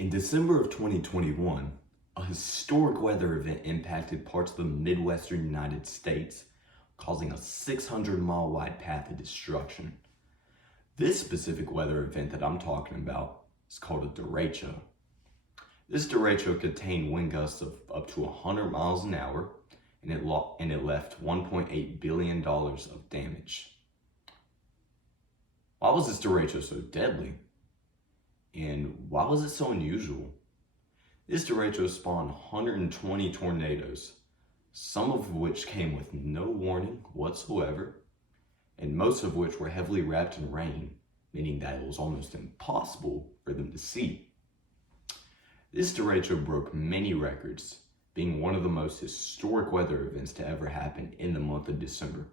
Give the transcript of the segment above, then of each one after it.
In December of 2021, a historic weather event impacted parts of the Midwestern United States, causing a 600-mile wide path of destruction. This specific weather event that I'm talking about is called a derecho. This derecho contained wind gusts of up to 100 miles an hour, and it left $1.8 billion of damage. Why was this derecho so deadly? And why was it so unusual? This derecho spawned 120 tornadoes, some of which came with no warning whatsoever, and most of which were heavily wrapped in rain, meaning that it was almost impossible for them to see. This derecho broke many records, being one of the most historic weather events to ever happen in the month of December.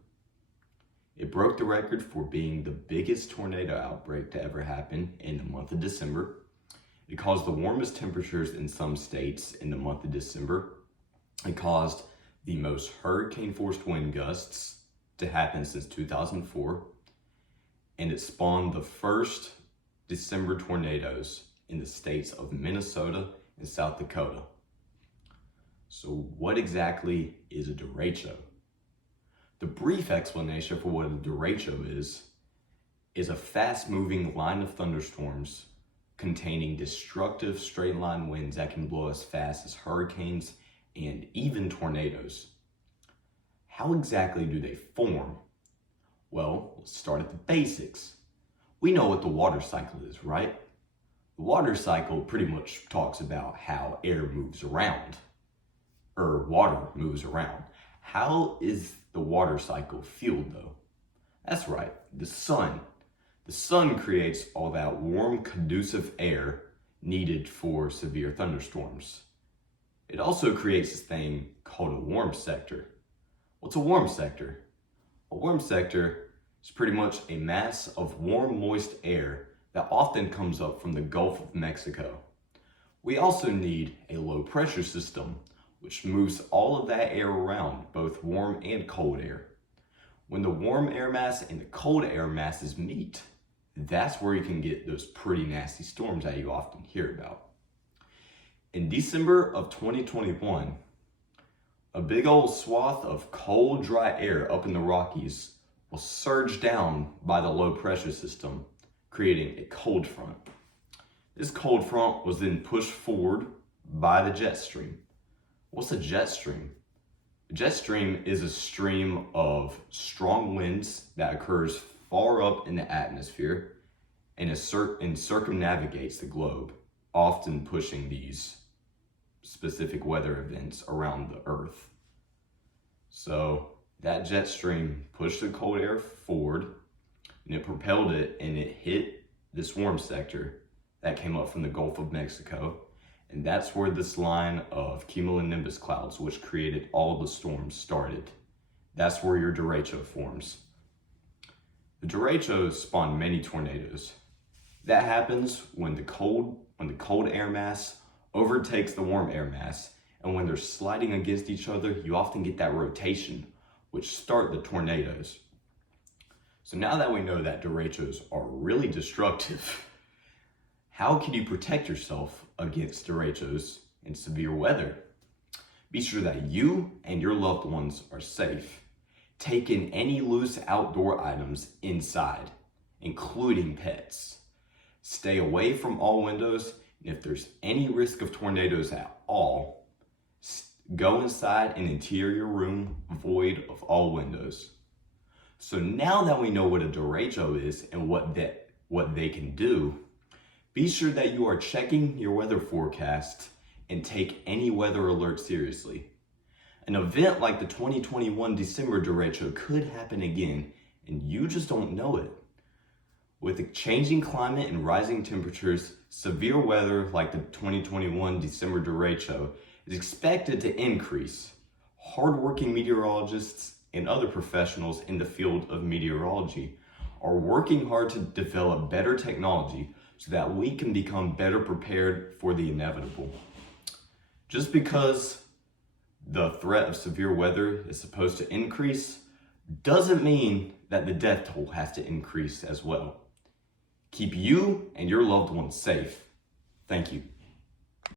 It broke the record for being the biggest tornado outbreak to ever happen in the month of December. It caused the warmest temperatures in some states in the month of December. It caused the most hurricane-force wind gusts to happen since 2004. And it spawned the first December tornadoes in the states of Minnesota and South Dakota. So what exactly is a derecho? The brief explanation for what a derecho is a fast-moving line of thunderstorms containing destructive straight-line winds that can blow as fast as hurricanes and even tornadoes. How exactly do they form? Well, let's start at the basics. We know what the water cycle is, right? The water cycle pretty much talks about how air moves around, or water moves around. How is the water cycle fueled though? That's right, the sun. The sun creates all that warm, conducive air needed for severe thunderstorms. It also creates this thing called a warm sector. What's a warm sector? A warm sector is pretty much a mass of warm, moist air that often comes up from the Gulf of Mexico. We also need a low pressure system, which moves all of that air around, both warm and cold air. When the warm air mass and the cold air masses meet, that's where you can get those pretty nasty storms that you often hear about. In December of 2021, a big old swath of cold, dry air up in the Rockies was surged down by the low pressure system, creating a cold front. This cold front was then pushed forward by the jet stream. What's a jet stream? A jet stream is a stream of strong winds that occurs far up in the atmosphere and circumnavigates the globe, often pushing these specific weather events around the Earth. So that jet stream pushed the cold air forward and it propelled it and it hit this warm sector that came up from the Gulf of Mexico. And that's where this line of cumulonimbus clouds, which created all the storms, started. That's where your derecho forms. The derechos spawn many tornadoes. That happens when the cold air mass overtakes the warm air mass, and when they're sliding against each other, you often get that rotation, which start the tornadoes. So now that we know that derechos are really destructive, how can you protect yourself against derechos and severe weather? Be sure that you and your loved ones are safe. Take in any loose outdoor items inside, including pets. Stay away from all windows, and if there's any risk of tornadoes at all, go inside an interior room void of all windows. So now that we know what a derecho is and what they can do, be sure that you are checking your weather forecast and take any weather alert seriously. An event like the 2021 December derecho could happen again, and you just don't know it. With the changing climate and rising temperatures, severe weather like the 2021 December derecho is expected to increase. Hardworking meteorologists and other professionals in the field of meteorology are working hard to develop better technology so that we can become better prepared for the inevitable. Just because the threat of severe weather is supposed to increase doesn't mean that the death toll has to increase as well. Keep you and your loved ones safe. Thank you.